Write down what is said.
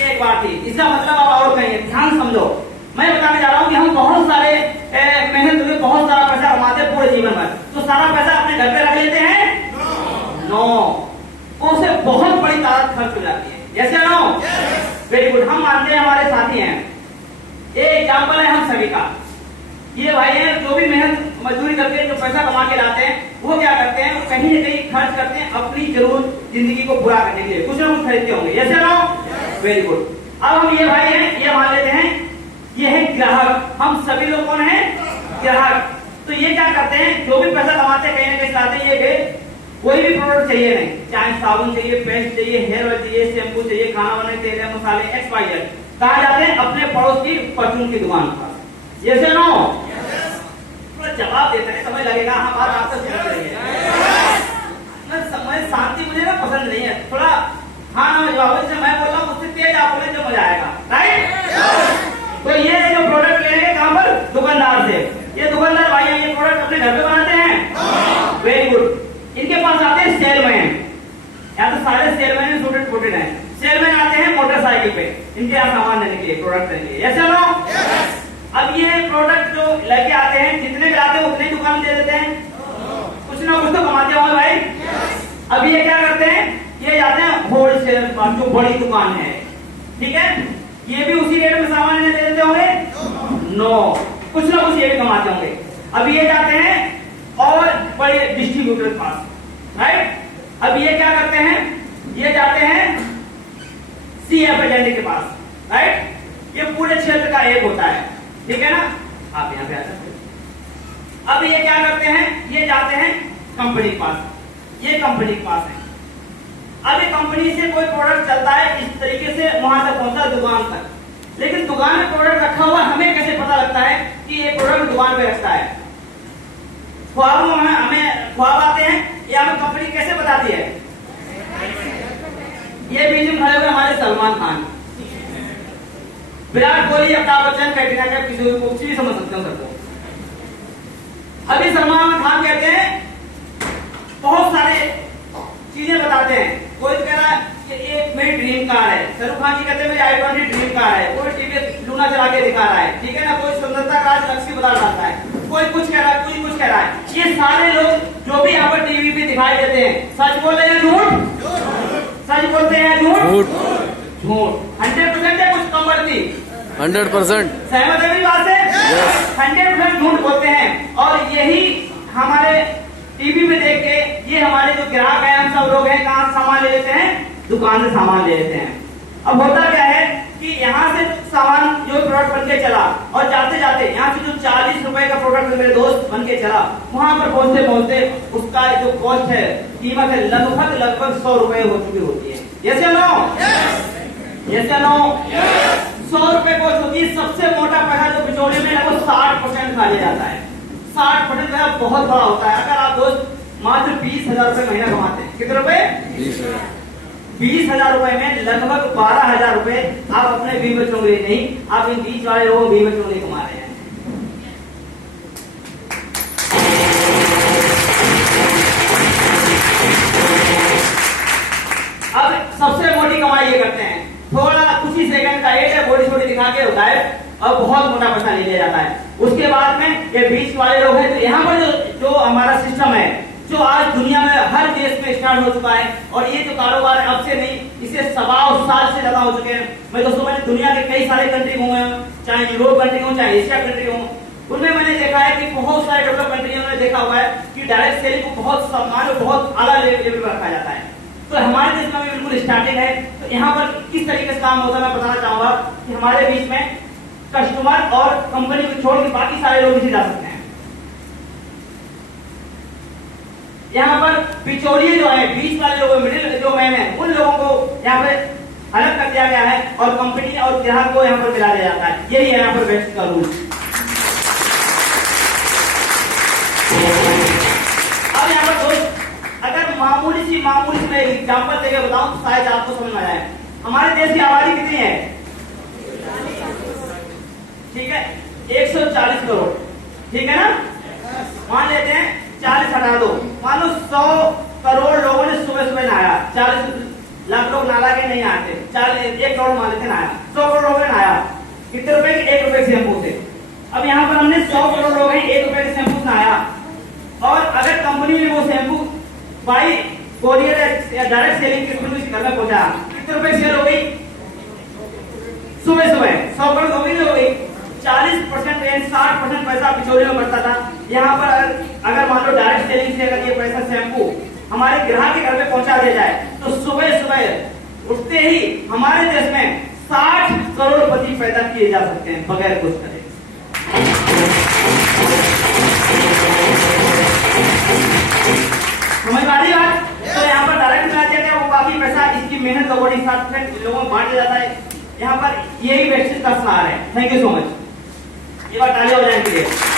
ये एक बात थी। इसका मतलब आप और कहेंगे, ध्यान समझो। मैं बताने जा रहा हूँ कि हम बहुत सारे मेहनत करके बहुत सारा पैसा कमाते हैं पूरे जीवन में, तो सारा पैसा अपने घर पे रख लेते हैं? नो, उससे बहुत बड़ी ताकत खर्च हो जाती है। जैसे नो, वेरी गुड। हम मानते हैं हमारे साथी हैं, एक एग्जाम्पल है हम सभी का। ये भाई हैं जो भी मेहनत मजदूरी करके जो पैसा कमा के लाते हैं, वो क्या करते हैं, वो कहीं न कहीं खर्च करते हैं अपनी जरूरत जिंदगी को पूरा करने के लिए, कुछ ना कुछ खरीदते होंगे। जैसे नो, वेरी गुड। अब हम ये भाई हैं, ये मान लेते हैं ये है ग्राहक। हम सभी लोग कौन है? ग्राहक। तो ये क्या करते हैं, जो भी पैसा कमाते हैं कहीं ना कहीं लाते हैं, ये कोई भी प्रोडक्ट चाहिए नहीं, चाहे साबुन चाहिए, पेस्ट चाहिए, हेयर ऑयल चाहिए, शैम्पू चाहिए, खाना बनाने तेल मसाले XYZ, कहाँ जाते हैं? अपने पड़ोस की परचून की दुकान पर। ये से नो, थोड़ा जवाब देते हैं, समय लगेगा। हाँ, बात आपसे समझ रही है। समय शांति मुझे ना पसंद नहीं है, थोड़ा हाँ ना जवाब। जैसे मैं बोल रहा हूँ उससे तेज आप बोले जो मजा आएगा, राइट? तो ये जो प्रोडक्ट लेंगे कहाँ पर? दुकानदार से। ये दुकानदार भाई ये प्रोडक्ट अपने घर पे बनाते हैं, वेरी गुड। इनके पास आते हैं सेलमैन, या तो सारे सेलमैन सूटेड फूटेड हैं। सेलमैन आते हैं मोटरसाइकिल पे इनके यहाँ सामान देने के लिए, प्रोडक्ट देने के लिए। Yes no? अब ये प्रोडक्ट जो लेके आते हैं, जितने भी आते हैं उतने दुकान दे देते हैं, कुछ ना कुछ तो कमाते होंगे भाई। अब ये क्या करते हैं, ये जाते हैं होलसेल पर, जो बड़ी दुकान है, ठीक है, ये भी उसी रेट में सामान दे देते होंगे? नो, कुछ ना कुछ ये भी कमाते होंगे। अब ये जाते हैं और बड़े डिस्ट्रीब्यूटर के पास, राइट? अब ये क्या करते हैं, ये जाते हैं CF एजेंट के पास, राइट? ये पूरे क्षेत्र का एक होता है, ठीक है ना? आप यहाँ पे आ सकते हैं। अब ये क्या करते हैं, ये जाते हैं कंपनी के पास, ये कंपनी के पास है। अब ये कंपनी से कोई प्रोडक्ट चलता है इस तरीके से वहां तक पहुंचता है दुकान तक, लेकिन दुकान में प्रोडक्ट रखा हुआ हमें कैसे पता लगता है कि ये प्रोडक्ट दुकान पे रखता है? ख्वाब हमें ख्वाब आते हैं, या हमें कंपनी कैसे बताती है? ये बीच में खड़े हुए हमारे सलमान खान, विराट कोहली, अमिताभ बच्चन, कैटरीना कैफ, किसी को भी समझ सकते हो सबको। अभी सलमान खान कहते हैं बहुत सारे चीजें बताते हैं। कोई कह रहा है कि एक मेरी ड्रीम कार है, शाहरुख खान जी कहते हैं मेरी i20 ड्रीम कार है, कोई टीवीएस लूना चला के दिखा रहा है, ठीक है ना? कोई सुंदरता का लक्ष्य बता रहा है, कोई कुछ कह रहा है, कोई कुछ कह रहा है। ये सारे लोग जो भी यहाँ पर टीवी पे दिखाई देते हैं, सच बोल रहे हैं झूठ? सच बोलते हैं झूठ? झूठ 100% है, कुछ कम बढ़ती 100%। सहमत है मेरी बात से? 100% झूठ बोलते हैं। और यही हमारे टीवी पे देख के ये हमारे जो ग्राहक हैं, हम सब लोग हैं, कहाँ सामान ले लेते हैं? दुकान से सामान ले लेते हैं। अब होता क्या है कि यहाँ से सामान जो प्रोडक्ट बन के चला, और जाते जाते यहाँ से जो 40 रुपए का प्रोडक्ट मेरे दोस्त बन के चला, वहां पर पहुंचते पहुंचते उसका जो कॉस्ट है, कीमत है, लगभग 100 रुपए हो चुकी होती है। यस या नो? यस या नो? 100 रुपए कॉस्ट होती है। सबसे मोटा पैसा जो बिचौलिए में है वो 60% खा लिया जाता है। 60% पैसा बहुत बड़ा होता है। अगर आप दोस्त मात्र 20,000 रुपए महीना कमाते हैं, कितने रुपए? 20,000 रुपए में लगभग 12,000 रुपए आप अपने बीच बच्चों के लिए नहीं, आप इन बीच वाले लोगों बीच बच्चों के लिए कमा रहे हैं। अब सबसे मोटी कमाई ये करते हैं, थोड़ा कुछ ही सेकंड का एड है, बॉडी छोटी दिखा के गायब, और बहुत मोटा पैसा ले लिया जाता है। उसके बाद में ये बीच वाले लोग हैं। तो यहाँ पर जो हमारा सिस्टम है, जो आज दुनिया में हर देश में स्टार्ट हो चुका है, और ये जो कारोबार है अब से नहीं, इसे 125 साल से ज्यादा हो चुके हैं। मैं दोस्तों मैंने दुनिया के कई सारे कंट्री घूमे, चाहे यूरोप कंट्री हो, चाहे एशिया कंट्री हो, उनमें मैंने देखा है कि बहुत सारे डेवलप कंट्रियों में देखा हुआ है कि डायरेक्ट सेलिंग को बहुत सम्मान और बहुत आला लेवल पर रखा जाता है। तो हमारे देश में बिल्कुल स्टार्टिंग है। तो यहाँ पर किस तरीके से काम होता है मैं बताना चाहूंगा कि हमारे बीच में कस्टमर और कंपनी को छोड़ के बाकी सारे लोग इसे जा सकते हैं। यहाँ पर बिचौलिए जो है, बीच वाले लोग, मिडिल जो मैन है, उन लोगों को यहाँ पे अलग कर दिया गया है, और कंपनी और ग्राहक को यहाँ पर मिला दिया जाता है। यही है यहाँ पर बेस्ट का रूल। अब यहाँ पर दोस्त अगर मामूली सी मैं एग्जाम्पल देकर बताऊं तो शायद आपको समझ में आए। हमारे देश की आबादी कितनी है? ठीक है, 140 करोड़, ठीक है ना? मान लेते हैं 40 हटा दो, मान लो 100 करोड़ लोगों ने सुबह सुबह नहाया, 40 लाख लोग नाला के नहीं आते, 1 करोड़ मान लेते ना आया, 100 करोड़ लोग ना आया, कितने रुपए के? 1 रुपए शैम्पू से। अब यहाँ पर हमने 100 करोड़ लोग हैं, 1 रुपए के शैम्पू से आया, और अगर कंपनी ने वो शैम्पू बाई कोरियर या डायरेक्ट सेलिंग के थ्रू घर में पहुंचा, कितने रुपए सेल हो गई? सुबह 100 करोड़ हो गई, 40% रेंज 60% पैसा बिचौलियों में बढ़ता था। यहाँ पर अगर मान लो डायरेक्ट सेलिंग से अगर ये पैसा शैम्पू हमारे ग्राहक के घर पे पहुंचा दिया जाए, तो सुबह सुबह उठते ही हमारे देश में 60 करोड़पति पैदा किए जा सकते हैं बगैर कुछ करे। समझ में आ रही बात? तो यहाँ पर डायरेक्ट में आ जाता है, वो बाकी पैसा इसकी मेहनत का बड़ी 60% लोगों में बांट जाता है। यहाँ पर यही बेसिस का सार है। Thank you so much. ये बात ताली हो जाएगी।